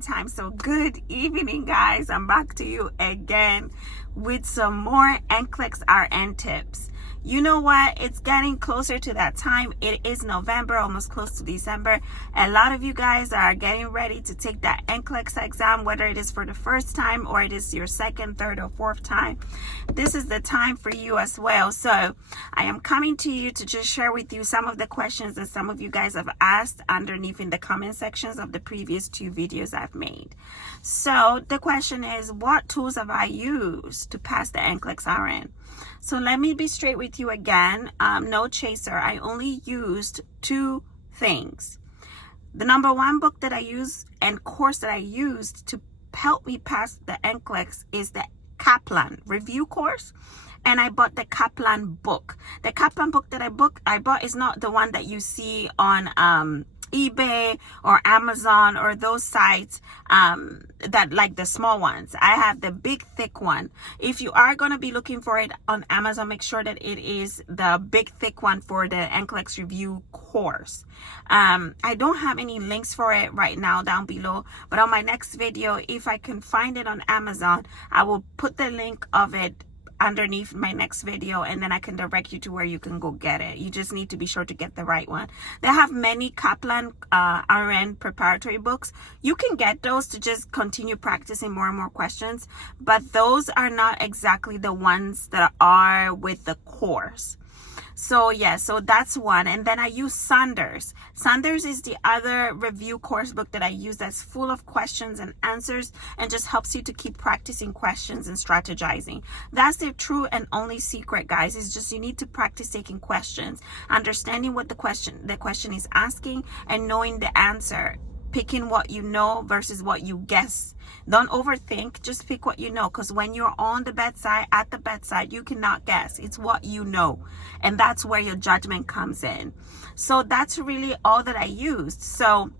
time. So good evening, guys. I'm back to you again with some more nclex RN tips. You know what? It's getting closer to that time. It is November, almost close to December. A lot of you guys are getting ready to take that nclex exam, whether it is for the first time or it is your second, third, or fourth time. This is the time for you as well. So I am coming to you to just share with you some of the questions that some of you guys have asked underneath in the comment sections of the previous 2 videos I've made. So the question is, what tools have I used to pass the nclex RN? So let me be straight with you again. No chaser. I only used 2 things. The number 1 book that I used and course that I used to help me pass the nclex is the Kaplan review course. And I bought the Kaplan book. The Kaplan book that I bought is not the one that you see on eBay or Amazon or those sites that like the small ones. I have the big thick one. If you are going to be looking for it on Amazon, make sure that it is the big thick one for the nclex review course. I don't have any links for it right now down below, but on my next video, if I can find it on Amazon, I will put the link of it underneath my next video, and then I can direct you to where you can go get it. You just need to be sure to get the right one. They have many Kaplan RN preparatory books. You can get those to just continue practicing more and more questions, but those are not exactly the ones that are with the course. So yeah, so that's one. And then I use Saunders. Saunders is the other review course book that I use that's full of questions and answers and just helps you to keep practicing questions and strategizing. That's the true and only secret, guys, is just you need to practice taking questions, understanding what the question is asking, and knowing the answer. Picking what you know versus what you guess. Don't overthink, just pick what you know, because when you're at the bedside, you cannot guess. It's what you know, and that's where your judgment comes in. So that's really all that I used. So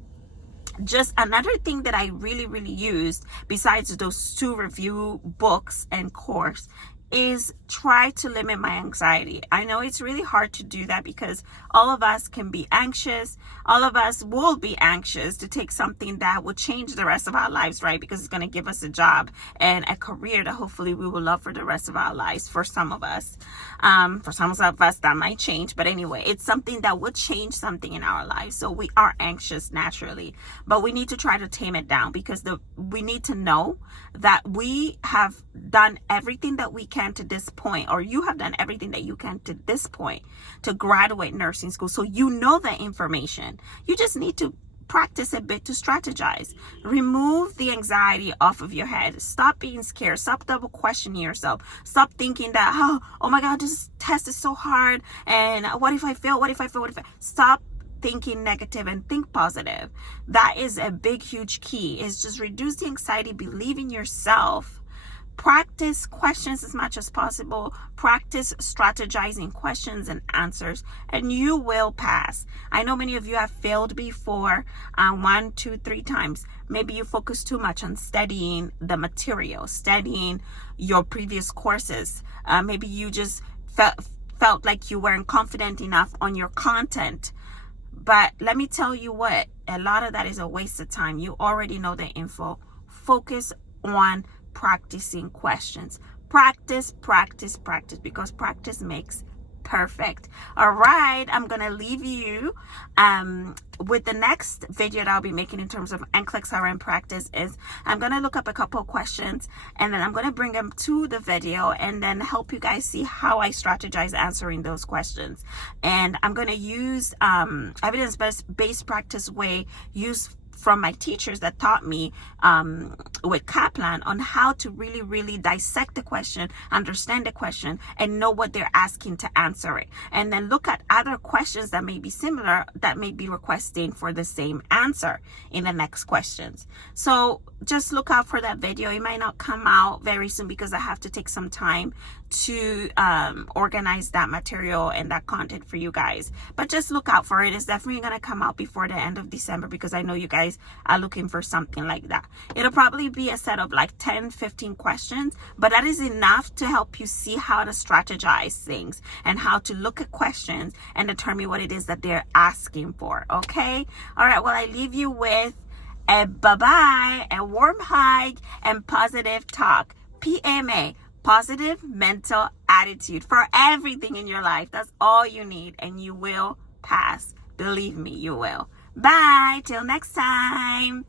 just another thing that I really used besides those 2 review books and course is try to limit my anxiety. I know it's really hard to do that because all of us can be anxious. All of us will be anxious to take something that will change the rest of our lives, right? Because it's going to give us a job and a career that hopefully we will love for the rest of our lives. For some of us, that might change. But anyway, it's something that would change something in our lives. So we are anxious naturally, but we need to try to tame it down because we need to know that we have done everything that we can to this point, or you have done everything that you can to this point to graduate nursing school. So you know the information. You just need to practice a bit to strategize. Remove the anxiety off of your head. Stop being scared. Stop double questioning yourself. Stop thinking that, oh my God, this test is so hard. And what if I fail? What if I fail? Stop thinking negative and think positive. That is a big, huge key, is just reduce the anxiety, believe in yourself. Practice questions as much as possible. Practice strategizing questions and answers, and you will pass. I know many of you have failed before, 1, 2, 3 times. Maybe you focus too much on studying the material, studying your previous courses. Maybe you just felt like you weren't confident enough on your content. But let me tell you what, a lot of that is a waste of time. You already know the info. Focus on practicing questions. Practice, because practice makes perfect. All right, I'm gonna leave you with the next video that I'll be making in terms of nclex RN practice. Is I'm gonna look up a couple of questions and then I'm gonna bring them to the video and then help you guys see how I strategize answering those questions. And I'm gonna use evidence-based practice way used from my teachers that taught me with Kaplan on how to really dissect the question, understand the question, and know what they're asking to answer it. And then look at other questions that may be similar, that may be requesting for the same answer in the next questions. So just look out for that video. It might not come out very soon because I have to take some time to organize that material and that content for you guys, but just look out for it. It's definitely going to come out before the end of December because I know you guys are looking for something like that. It'll probably be a set of like 10-15 questions, but that is enough to help you see how to strategize things and how to look at questions and determine what it is that they're asking for. Okay, all right, well, I leave you with A bye-bye, a warm hug, and positive talk. PMA, positive mental attitude for everything in your life. That's all you need, and you will pass. Believe me, you will. Bye. Till next time.